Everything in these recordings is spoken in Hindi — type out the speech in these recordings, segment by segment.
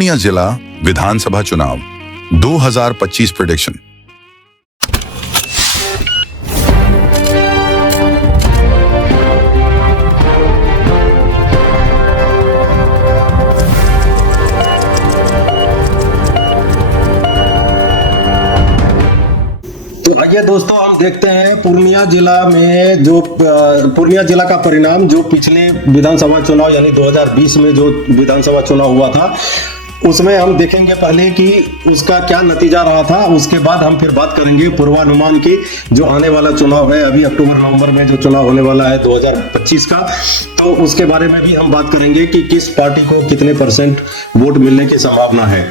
पूर्णिया जिला विधानसभा चुनाव 2025 प्रेडिक्शन। तो आइए दोस्तों, हम देखते हैं पूर्णिया जिला में जो पूर्णिया जिला का परिणाम जो पिछले विधानसभा चुनाव यानी 2020 में जो विधानसभा चुनाव हुआ था उसमें हम देखेंगे पहले कि उसका क्या नतीजा रहा था। उसके बाद हम फिर बात करेंगे पूर्वानुमान की, जो आने वाला चुनाव है अभी अक्टूबर नवंबर में जो चुनाव होने वाला है 2025 का, तो उसके बारे में भी हम बात करेंगे कि किस पार्टी को कितने % वोट मिलने की संभावना है।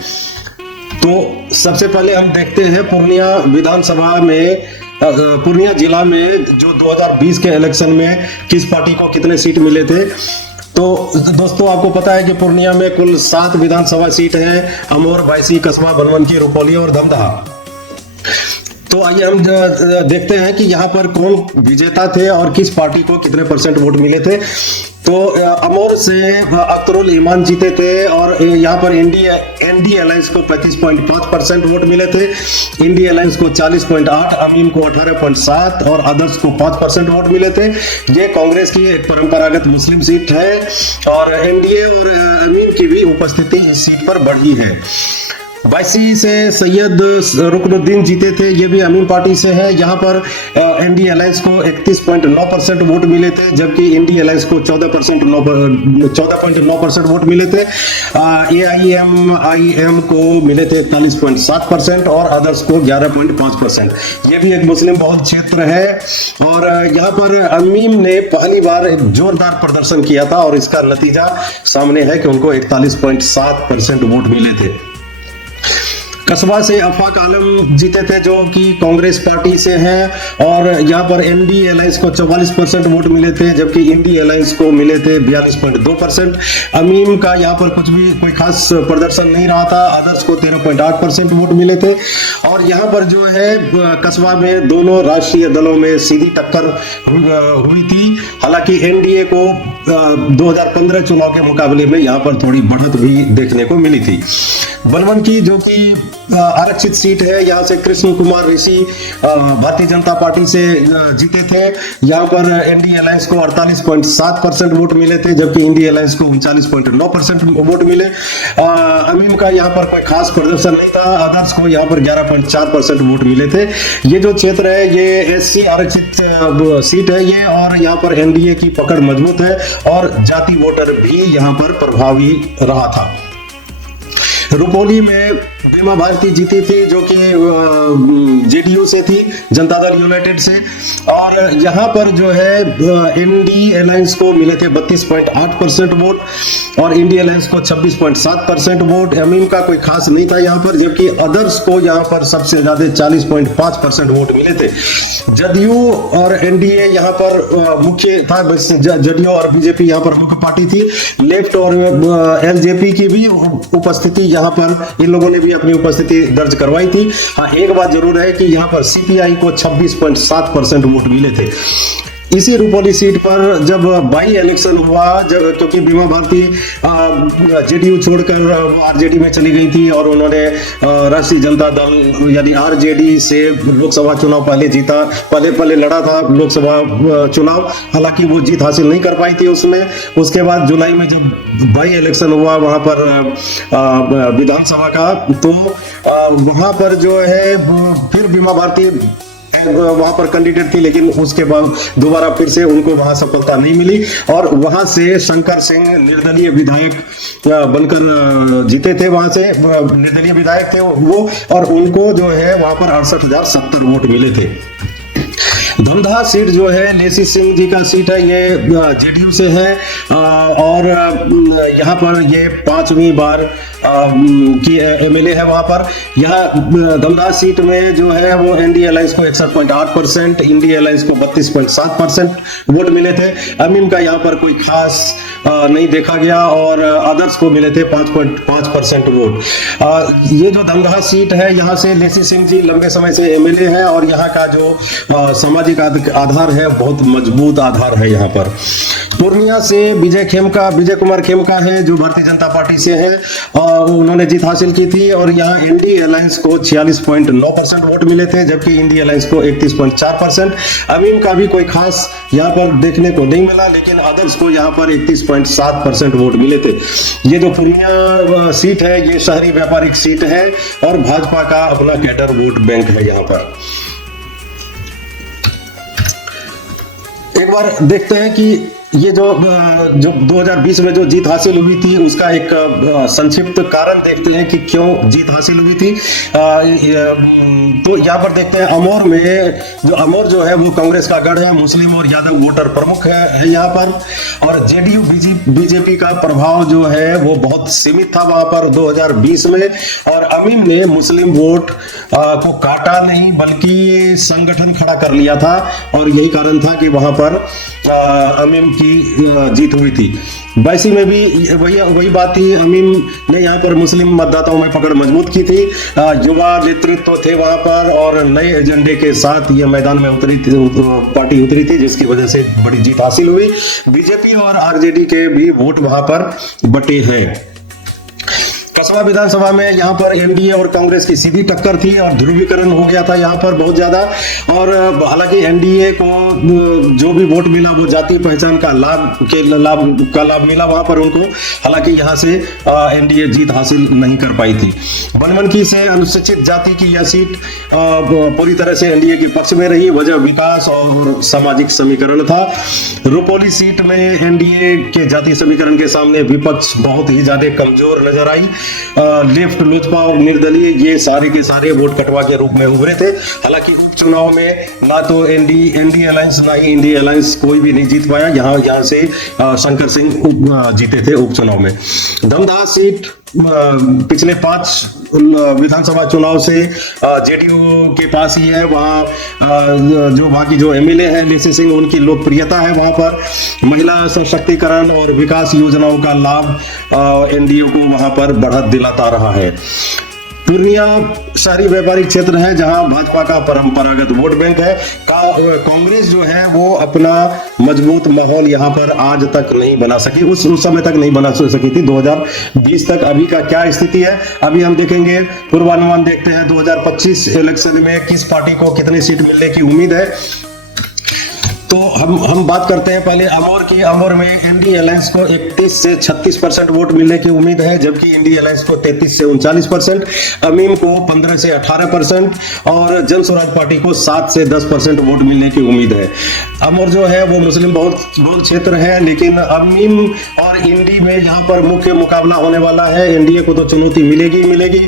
तो सबसे पहले हम देखते हैं पूर्णिया विधानसभा में पूर्णिया जिला में जो 2020 के इलेक्शन में किस पार्टी को कितने सीट मिले थे। तो दोस्तों, आपको पता है कि पूर्णिया में कुल 7 विधानसभा सीट हैं, अमोर, बायसी, कसबा, बनवनकी, रुपौली और धमदाहा। तो आइए हम देखते हैं कि यहाँ पर कौन विजेता थे और किस पार्टी को कितने % वोट मिले थे। तो अमोर से अख्तरुल ईमान जीते थे और यहाँ पर एनडी अलायंस को 35.5% वोट मिले थे, इंडी अलायंस को 40.8, अमीम को 18.7 और अदर्स को 5% वोट मिले थे। ये कांग्रेस की एक परंपरागत मुस्लिम सीट है और एनडीए और अमीम की भी उपस्थिति इस सीट पर बढ़ी है। बायसी से सैयद रुकनुद्दीन जीते थे, ये भी अमीन पार्टी से है। यहाँ पर एनडी अलायंस को 31.9% वोट मिले थे, जबकि इंडी अलायंस को 14.9% वोट मिले थे। AIMIM को मिले थे 41.7% और अदर्स को 11.5%। ये भी एक मुस्लिम बहुल क्षेत्र है और यहाँ पर अमीम ने पहली बार एक जोरदार प्रदर्शन किया था और इसका नतीजा सामने है कि उनको 41.7% वोट मिले थे। कसबा से अफाक आलम जीते थे, जो कि कांग्रेस पार्टी से हैं और यहाँ पर एनडी अलायंस को 44% वोट मिले थे, जबकि इंडी अलायंस को मिले थे 42.2%। अमीम का यहाँ पर कुछ भी कोई खास प्रदर्शन नहीं रहा था, अदर्स को 13.8% वोट मिले थे। और यहाँ पर जो है कसबा में दोनों राष्ट्रीय दलों में सीधी टक्कर हुई थी। हालांकि एनडीए को 2015 चुनाव के मुकाबले में यहाँ पर थोड़ी बढ़त भी देखने को मिली थी। बनवनकी जो कि आरक्षित सीट है, यहाँ से कृष्ण कुमार ऋषि भारतीय जनता पार्टी से जीते थे। यहाँ पर एनडी अलायंस को 48.7% वोट मिले थे, जबकि इंडी अलायंस को 39.9% वोट मिले। अमीम का यहाँ पर कोई खास प्रदर्शन नहीं था, अदर्स को यहाँ पर 11.4% वोट मिले थे। ये जो क्षेत्र है ये SC आरक्षित सीट है ये, और यहाँ पर एनडीए की पकड़ मजबूत है और जाति वोटर भी यहाँ पर प्रभावी रहा था। रुपौली में बीमा भारती जीती थी, जो कि जेडीयू से थी, जनता दल यूनाइटेड से। और यहाँ पर जो है इंडी अलायंस को मिले थे 32.8% वोट और इंडी अलायंस को 26.7% वोट। अमीम का कोई खास नहीं था यहाँ पर, जबकि अदर्स को यहाँ पर सबसे ज्यादा 40.5% वोट मिले थे। जदयू और एनडीए यहाँ पर मुख्य था, जदयू और बीजेपी यहाँ पर मुख्य पार्टी थी। लेफ्ट और एलजेपी की भी उपस्थिति यहाँ पर इन लोगों ने भी अपनी उपस्थिति दर्ज करवाई थी। हाँ, एक बात जरूर है कि यहाँ पर सीपीआई को 26.7% वोट मिले थे। इसी रुपौली सीट पर जब बाई इलेक्शन हुआ, जब क्योंकि बीमा भारती जेडीयू छोड़कर आरजेडी में चली गई थी और उन्होंने राष्ट्रीय जनता दल यानी आरजेडी से लोकसभा चुनाव पहले लड़ा था लोकसभा चुनाव। हालांकि वो जीत हासिल नहीं कर पाई थी उसमें। उसके बाद जुलाई में जब बाई इलेक्शन हुआ वहां पर विधानसभा का, तो वहां पर जो है फिर बीमा भारती वहां पर कैंडिडेट थी, लेकिन उसके बाद दोबारा फिर से उनको वहां सफलता नहीं मिली और वहां से शंकर सिंह निर्दलीय विधायक बनकर जीते थे। वहां से निर्दलीय विधायक थे वो, और उनको जो है वहां पर 68,070 वोट मिले थे। धमदाहा सीट जो है लेसी सिंह जी का सीट है, ये जेडीयू से है और यहाँ पर ये 5वीं बार की एमएलए है वहां पर। यहाँ धमदाहा सीट में जो है वो एनडी अलायंस को 61.8%, इंडी अलायंस को 32.7% वोट मिले थे। अमीम का यहाँ पर कोई खास नहीं देखा गया और अदर्स को मिले थे 5.5% वोट। ये जो धमदाहा सीट है, यहाँ से लेसी सिंह जी लंबे समय से एमएलए है और यहाँ का जो सामाजिक आधार है बहुत मजबूत आधार है यहाँ पर। पूर्णिया से विजय कुमार खेमका है जो भारतीय जनता पार्टी से है और उन्होंने जीत हासिल की थी और यहाँ इंडी अलायंस को 46.9% वोट मिले थे, जबकि इंडी अलायंस को 31.4%। अमीम का भी कोई खास यहाँ पर देखने को नहीं मिला, लेकिन अदर्स को यहाँ पर 31.7% वोट मिले थे। ये जो पूर्णिया सीट है ये शहरी व्यापारिक सीट है और भाजपा का अपना कैडर वोट बैंक है। यहाँ पर एक बार देखते हैं कि ये जो 2020 में जो जीत हासिल हुई थी उसका एक संक्षिप्त कारण देखते हैं कि क्यों जीत हासिल हुई थी। तो यहाँ पर देखते हैं अमौर में अमौर जो है वो कांग्रेस का गढ़ है, मुस्लिम और यादव वोटर प्रमुख है यहाँ पर, और जेडीयू बीजेपी का प्रभाव जो है वो बहुत सीमित था वहां पर 2020 में। और अमीम ने मुस्लिम वोट को काटा नहीं बल्कि संगठन खड़ा कर लिया था और यही कारण था कि वहां पर अमीम की जीत हुई थी। 22 में भी वही बात थी, अमीम ने यहाँ पर मुस्लिम मतदाताओं में पकड़ मजबूत की थी। युवा नेतृत्व थे वहां पर और नए एजेंडे के साथ ये मैदान में पार्टी उतरी थी, जिसकी वजह से बड़ी जीत हासिल हुई। बीजेपी और आरजेडी के भी वोट वहां पर बटे हैं। कसबा विधानसभा में यहाँ पर एनडीए और कांग्रेस की सीधी टक्कर थी और ध्रुवीकरण हो गया था यहाँ पर बहुत ज्यादा। और हालांकि एनडीए को जो भी वोट मिला वो जातीय पहचान का लाभ मिला वहां पर उनको, हालांकि यहाँ से एनडीए जीत हासिल नहीं कर पाई थी। बनमनखी से अनुसूचित जाति की यह सीट पूरी तरह से एनडीए के पक्ष में रही, वजह विकास और सामाजिक समीकरण था। रुपौली सीट में एनडीए के जातीय समीकरण के सामने विपक्ष बहुत ही ज्यादा कमजोर नजर आई। लेफ्ट, लोजपा और निर्दलीय ये सारे के सारे वोट कटवा के रूप में उभरे थे। हालांकि उपचुनाव में ना तो एनडी अलायंस ना ही इंडी अलायंस कोई भी नहीं जीत पाया। यहाँ से शंकर सिंह जीते थे उपचुनाव में। दमदहा सीट पिछले 5 विधानसभा चुनाव से जेडीयू के पास ही है। वहाँ जो वहाँ की जो एमएलए है लेसी सिंह, उनकी लोकप्रियता है वहाँ पर। महिला सशक्तिकरण और विकास योजनाओं का लाभ एनडीए को वहाँ पर बढ़त दिलाता रहा है। पूर्णिया शहरी व्यापारिक क्षेत्र है जहां भाजपा का परंपरागत वोट बैंक है। कांग्रेस जो है वो अपना मजबूत माहौल यहां पर आज तक नहीं बना सकी, उस समय तक नहीं बना सकी थी 2020 तक। अभी का क्या स्थिति है अभी हम देखेंगे, पूर्वानुमान देखते हैं 2025 इलेक्शन में किस पार्टी को कितनी सीट मिलने की उम्मीद है। तो हम बात करते हैं पहले अमौर की। अमौर में इंडी अलायंस को 31 से 36% वोट मिलने की उम्मीद है, जबकि इंडी अलायंस को 33 से 39%, अमीम को 15 से 18% और जन स्वराज पार्टी को 7 से 10% वोट मिलने की उम्मीद है। अमौर जो है वो मुस्लिम बहुल क्षेत्र है, लेकिन अमीम और इंडी में यहाँ पर मुख्य मुकाबला होने वाला है। एनडीए को तो चुनौती मिलेगी मिलेगी।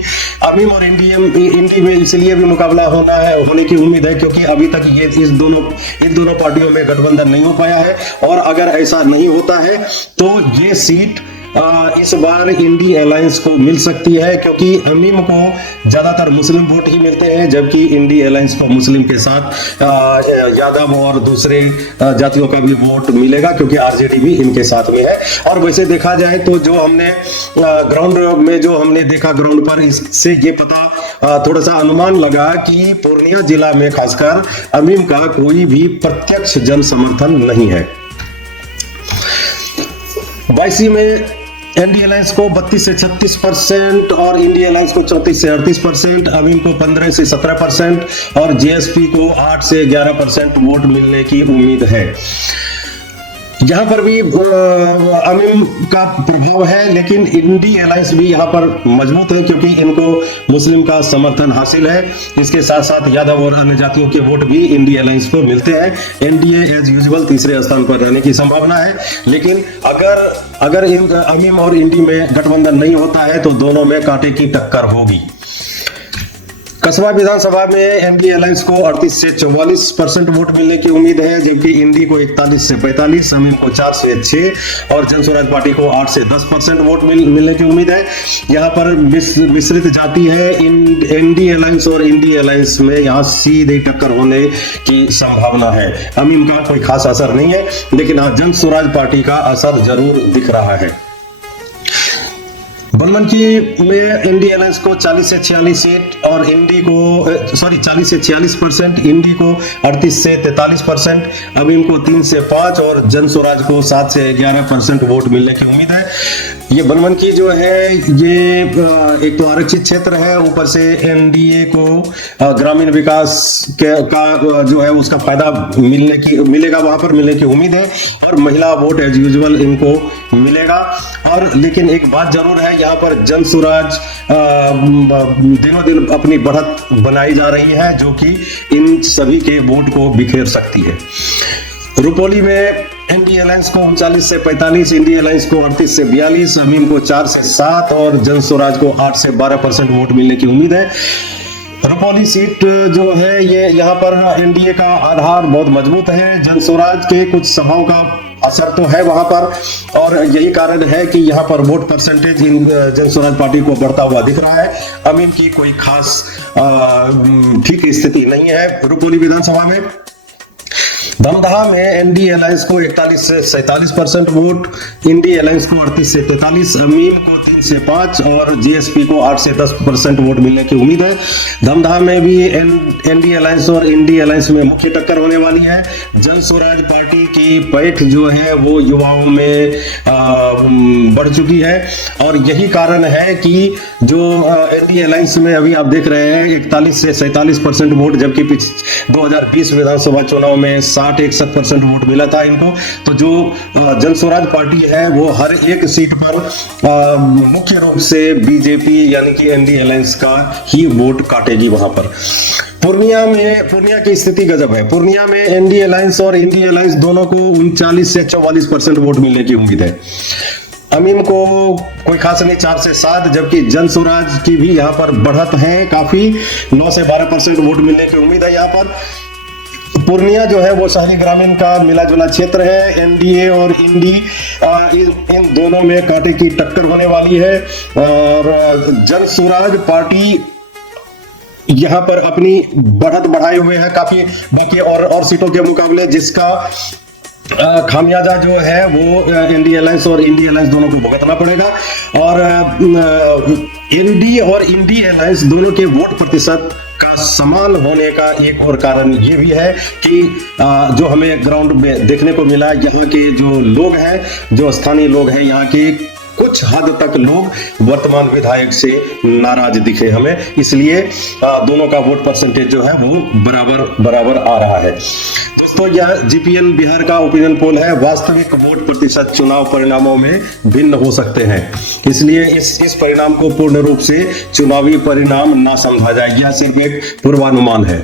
अमीम और इंडी में इसलिए भी मुकाबला होने की उम्मीद है क्योंकि अभी तक ये इन दोनों पार्टियों में गठबंधन नहीं हो पाया है। और अगर ऐसा नहीं होता है तो ये सीट इस बार इंडी अलायंस को मिल सकती है, क्योंकि अमीम को ज्यादातर मुस्लिम वोट ही मिलते हैं, जबकि इंडी अलायंस को मुस्लिम के साथ यादव और दूसरे जातियों का भी वोट मिलेगा, क्योंकि आरजेडी भी इनके साथ में है। और वैसे देखा जाए तो जो हमने ग्राउंड में जो हमने देखा ग्राउंड पर, इससे ये पता थोड़ा सा अनुमान लगा कि पूर्णिया जिला में खासकर अमीम का कोई भी प्रत्यक्ष जन समर्थन नहीं है। 22 में एनडी अलायंस को 32 से 36% और इंडी अलायंस को 34 से 38%, अमीम को 15 से 17% और जेएसपी को 8 से 11% वोट मिलने की उम्मीद है। यहाँ पर भी अमीम का प्रभाव है, लेकिन इंडी अलायंस भी यहाँ पर मजबूत है क्योंकि इनको मुस्लिम का समर्थन हासिल है। इसके साथ साथ यादव और अन्य जातियों के वोट भी इंडी अलायंस को मिलते हैं। एनडीए एज यूजुअल तीसरे स्थान पर रहने की संभावना है, लेकिन अगर अमीम और इंडी में गठबंधन नहीं होता है तो दोनों में कांटे की टक्कर होगी। कसबा विधानसभा में एनडी अलायंस को 38 से 44% वोट मिलने की उम्मीद है, जबकि इंडी को 41 से 45, अमीम को 4 से 6 और जन स्वराज पार्टी को 8 से 10% वोट मिलने की उम्मीद है। यहाँ पर मिश्रित जाति है। एनडी अलायंस और इंडी अलायंस में यहाँ सीधे टक्कर होने की संभावना है। अमीम का कोई खास असर नहीं है, लेकिन जन स्वराज पार्टी का असर जरूर दिख रहा है। बनमनखी में इंडी अलायंस को 40 से 46 सीट और 40 से 46%, इंडी को 38 से 43%, अमीम को 3 से 5 और जन स्वराज को 7 से 11% वोट मिलने की उम्मीद है। ये बनमनखी जो है ये एक तो आरक्षित क्षेत्र है, ऊपर से एनडीए को ग्रामीण विकास का जो है उसका फायदा मिलेगा, वहां पर मिलने की उम्मीद है, और महिला वोट एज यूजुअल इनको मिलेगा। और लेकिन एक बात जरूर है, यहाँ पर जन स्वराज दिनों दिन अपनी बढ़त बनाई जा रही है, जो कि इन सभी के वोट को बिखेर सकती है। रुपोली में एनडी अलायंस को 39 से 45, इंडी अलायंस को 38 से 42, अमीम को 4 से 7 और जन स्वराज को 8 से 12% वोट मिलने की उम्मीद है। रुपोली सीट जो है ये यहाँ पर एनडीए का आधार बहुत मजबूत है, जन स्वराज के कुछ सभाओं का असर तो है वहां पर, और यही कारण है कि यहाँ पर वोट परसेंटेज इन जन स्वराज पार्टी को बढ़ता हुआ दिख रहा है। अमीम की कोई खास ठीक स्थिति नहीं है। रुपोली विधानसभा में दमदहा में एनडी अलायंस को 41 से 47% वोट, इंडी अलायंस को 38 से 43, अमीम को 3 से 5 और जीएसपी को 8 से 10% वोट मिलने की उम्मीद है। दमदहा में भी एनडी अलायंस और इंडी अलायंस में मुख्य टक्कर होने वाली है। जन स्वराज पार्टी की पैठ जो है वो युवाओं में बढ़ चुकी है, और यही कारण है कि जो एनडी अलायंस में अभी आप देख रहे हैं 41 से 47% वोट, जबकि 2020 विधानसभा चुनाव में 60-61% वोट मिला था इनको। तो जो जन स्वराज पार्टी है वो हर एक सीट पर मुख्य रूप से बीजेपी यानी कि एनडी अलायंस का ही वोट काटेगी वहां पर। पूर्णिया की स्थिति गजब है। पूर्णिया में एनडी अलायंस और इंडी अलायंस दोनों को 39 से 44% वोट मिलने की उम्मीद है। अमीम को कोई खास नहीं, 4 से 7, जबकि जन स्वराज की भी यहाँ पर बढ़त है काफी, 9 से 12% वोट मिलने की उम्मीद है यहाँ पर। पूर्णिया जो है वो शहरी ग्रामीण का मिला जुला क्षेत्र है। एनडीए और इंडी इन दोनों में कांटे की टक्कर होने वाली है, और जन स्वराज पार्टी यहाँ पर अपनी बढ़त बढ़ाए हुए है काफी बाकी और सीटों के मुकाबले, जिसका खामियाजा जो है वो एनडी अलायंस और इंडी अलायंस दोनों को भुगतना पड़ेगा। और एनडी और इंडी अलायंस दोनों के वोट प्रतिशत का समान होने का एक और कारण ये भी है कि जो हमें ग्राउंड में देखने को मिला, यहाँ के जो लोग हैं, जो स्थानीय लोग हैं, यहाँ के कुछ हद तक लोग वर्तमान विधायक से नाराज दिखे हमें, इसलिए दोनों का वोट परसेंटेज जो है वो बराबर आ रहा है। दोस्तों, यह जीपीएन बिहार का ओपिनियन पोल है। वास्तविक वोट प्रतिशत चुनाव परिणामों में भिन्न हो सकते हैं, इसलिए इस परिणाम को पूर्ण रूप से चुनावी परिणाम ना समझा जाए, यह सिर्फ एक पूर्वानुमान है।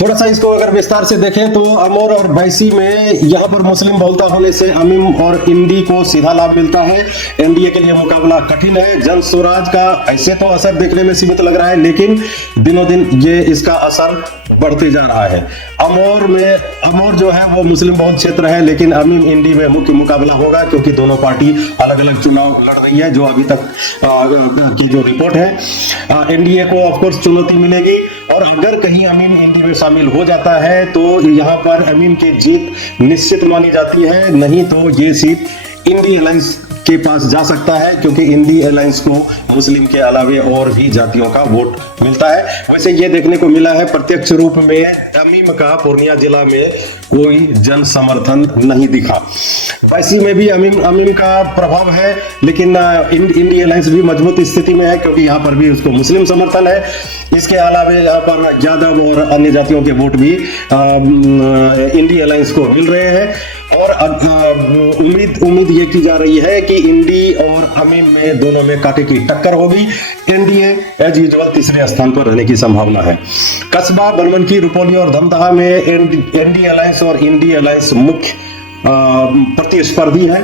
थोड़ा सा इसको अगर विस्तार से देखें तो अमोर और बैसी में यहाँ पर मुस्लिम बहुलता होने से अमीम और इंडी को सीधा लाभ मिलता है। एनडीए के लिए मुकाबला कठिन है। जन स्वराज का ऐसे तो असर देखने में सीमित लग रहा है, लेकिन दिनों दिन ये इसका असर बढ़ते जा रहा है। अमोर जो है वो मुस्लिम बहुल क्षेत्र है, लेकिन अमीम इंडी में मुख्य मुकाबला होगा, क्योंकि दोनों पार्टी अलग अलग चुनाव लड़ रही है। जो अभी तक की जो रिपोर्ट है, एनडीए को ऑफकोर्स चुनौती मिलेगी, और अगर कहीं अमीम इंडी में शामिल हो जाता है तो यहाँ पर अमीम की जीत निश्चित मानी जाती है, नहीं तो ये सीट इंडी अलायंस के पास जा सकता है, क्योंकि इंडी अलायंस को मुस्लिम के अलावे और भी जातियों का वोट मिलता है। वैसे ये देखने को मिला है प्रत्यक्ष रूप में अमीम का पूर्णिया जिला में कोई जन समर्थन नहीं दिखा। बैसी में भी अमीम का प्रभाव है, लेकिन इंडी अलायंस भी मजबूत स्थिति में है, क्योंकि यहाँ पर भी उसको मुस्लिम समर्थन है। इसके अलावे यहाँ पर यादव और अन्य जातियों के वोट भी इंडी अलायंस को मिल रहे हैं, और उम्मीद ये की जा रही है कि इंडी और अमीम में दोनों में कांटे की टक्कर होगी। एनडीए एज यूजुअल तीसरे स्थान पर रहने की संभावना है। कस्बा, बनमनखी, रुपोली और दमदहा में एनडी अलायंस और इंडी अलायंस मुख्य प्रतिस्पर्धी है,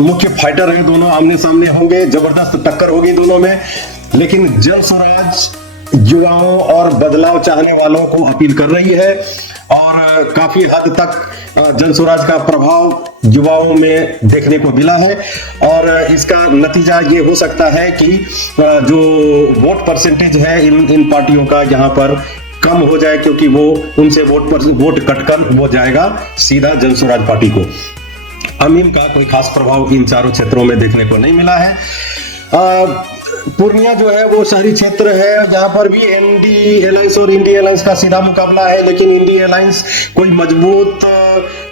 मुख्य फाइटर है, दोनों आमने सामने होंगे, जबरदस्त टक्कर होगी दोनों में। लेकिन जन स्वराज युवाओं और बदलाव चाहने वालों को अपील कर रही है, और काफी हद तक जन स्वराज का प्रभाव युवाओं में देखने को मिला है, और इसका नतीजा ये हो सकता है कि जो वोट परसेंटेज है इन पार्टियों का यहाँ पर कम हो जाए, क्योंकि वो उनसे वोट कटकर वो जाएगा सीधा जन स्वराज पार्टी को। अमीम का कोई खास प्रभाव इन चारों क्षेत्रों में देखने को नहीं मिला है। पूर्णिया जो है वो शहरी क्षेत्र है, जहां पर भी एनडी अलायंस और इंडी अलायंस का सीधा मुकाबला है, लेकिन इंडी अलायंस कोई मजबूत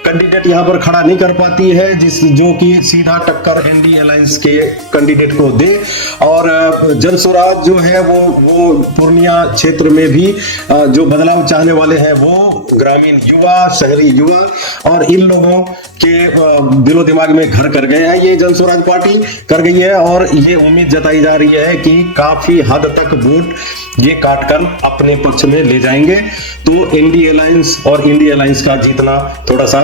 कैंडिडेट यहाँ पर खड़ा नहीं कर पाती है जो कि सीधा टक्कर एनडीए अलायंस के कैंडिडेट को दे। और जनसुराज जो है वो पूर्णिया क्षेत्र में भी जो बदलाव चाहने वाले हैं वो ग्रामीण युवा, शहरी युवा और इन लोगों के दिलो दिमाग में घर कर गए हैं। ये जनसुराज पार्टी कर गई है और ये उम्मीद जताई जा रही है कि काफी हद तक वोट ये काटकर अपने पक्ष में ले जाएंगे। तो एनडीए अलायंस और इंडिया अलायंस का जीतना थोड़ा सा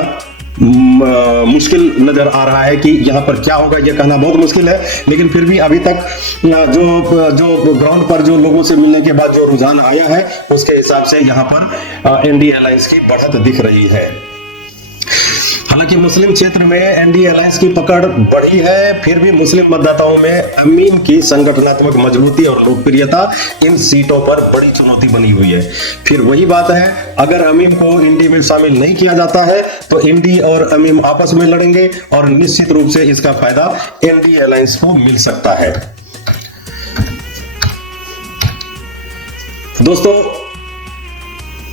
मुश्किल नजर आ रहा है कि यहाँ पर क्या होगा यह कहना बहुत मुश्किल है। लेकिन फिर भी अभी तक जो ग्राउंड पर जो लोगों से मिलने के बाद जो रुझान आया है उसके हिसाब से यहाँ पर एनडीए अलायंस की बढ़त दिख रही है। हालांकि मुस्लिम क्षेत्र में एनडीए अलायंस की पकड़ बढ़ी है, फिर भी मुस्लिम मतदाताओं में अमीन की संगठनात्मक मजबूती और लोकप्रियता इन सीटों पर बड़ी चुनौती बनी हुई है। फिर वही बात है, अगर अमीन को इंडी में शामिल नहीं किया जाता है तो इंडी और अमीन आपस में लड़ेंगे और निश्चित रूप से इसका फायदा एनडीए अलायंस को मिल सकता है। दोस्तों,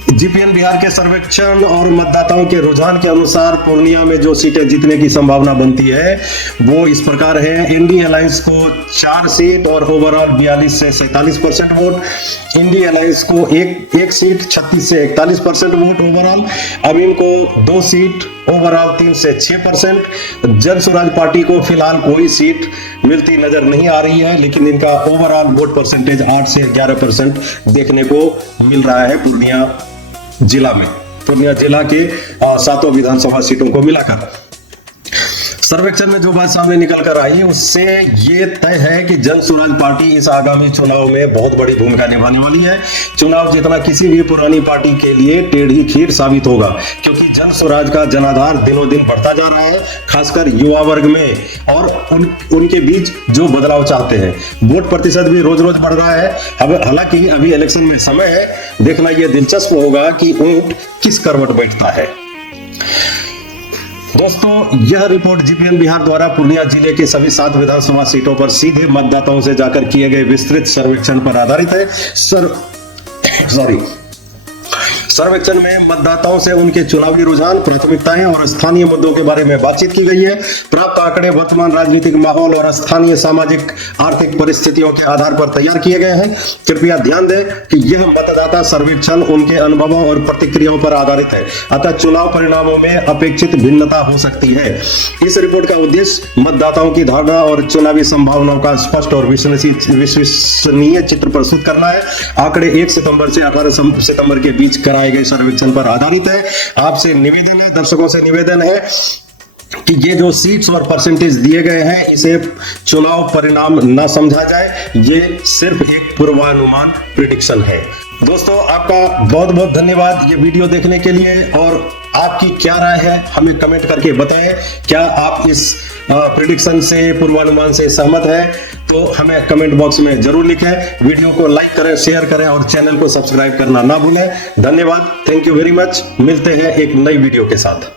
जीपीएन बिहार के सर्वेक्षण और मतदाताओं के रुझान के अनुसार पूर्णिया में जो सीटें जीतने की संभावना बनती है वो इस प्रकार है। इंडी अलायंस को 4 सीट और ओवरऑल 42 से 47% वोट, इंडी अलायंस को एक सीट 36 से 41% वोट ओवरऑल, अमीन को 2 सीट ओवरऑल 3 से 6%। जनसुराज पार्टी को फिलहाल कोई सीट मिलती नजर नहीं आ रही है, लेकिन इनका ओवरऑल वोट परसेंटेज 8 से 11% देखने को मिल रहा है पूर्णिया जिला में, पूर्णिया जिला के 7 विधानसभा सीटों को मिलाकर। सर्वेक्षण में जो बात सामने निकल कर आई उससे ये तय है कि जनसुराज पार्टी इस आगामी चुनाव में बहुत बड़ी भूमिका निभाने वाली है। चुनाव जीतना किसी भी पुरानी पार्टी के लिए टेढ़ी खीर साबित होगा, क्योंकि जनसुराज का जनाधार दिनों दिन बढ़ता जा रहा है, खासकर युवा वर्ग में, और उनके बीच जो बदलाव चाहते हैं। वोट प्रतिशत भी रोज रोज बढ़ रहा है। हालांकि अभी इलेक्शन में समय है, देखना यह दिलचस्प होगा कि ऊंट किस करवट बैठता है। दोस्तों, यह रिपोर्ट जीपीएन बिहार द्वारा पूर्णिया जिले के सभी 7 विधानसभा सीटों पर सीधे मतदाताओं से जाकर किए गए विस्तृत सर्वेक्षण पर आधारित है। सर्वेक्षण में मतदाताओं से उनके चुनावी रुझान, प्राथमिकताएं और स्थानीय मुद्दों के बारे में बातचीत की गई है। प्राप्त आंकड़े वर्तमान राजनीतिक माहौल और स्थानीय सामाजिक आर्थिक परिस्थितियों के आधार पर तैयार किए गए हैं। कृपया ध्यान दें कि यह मतदाता सर्वेक्षण उनके अनुभवों और प्रतिक्रियाओं पर आधारित है, अतः चुनाव परिणामों में अपेक्षित भिन्नता हो सकती है। इस रिपोर्ट का उद्देश्य मतदाताओं की धारणा और चुनावी संभावनाओं का स्पष्ट और विश्वसनीय चित्र प्रस्तुत करना है। आंकड़े 1 सितंबर से 18 सितंबर के बीच कराए गए सर्वेक्षण पर आधारित है। आपसे निवेदन है, दर्शकों से निवेदन है कि ये जो सीट्स और परसेंटेज दिए गए हैं इसे चुनाव परिणाम ना समझा जाए, ये सिर्फ एक पूर्वानुमान, प्रेडिक्शन है। दोस्तों, आपका बहुत बहुत धन्यवाद ये वीडियो देखने के लिए, और आपकी क्या राय है हमें कमेंट करके बताएं। क्या आप इस प्रेडिक्शन से, पूर्वानुमान से सहमत है? तो हमें कमेंट बॉक्स में जरूर लिखें। वीडियो को लाइक करें, शेयर करें और चैनल को सब्सक्राइब करना ना भूलें। धन्यवाद, थैंक यू वेरी मच। मिलते हैं एक नई वीडियो के साथ।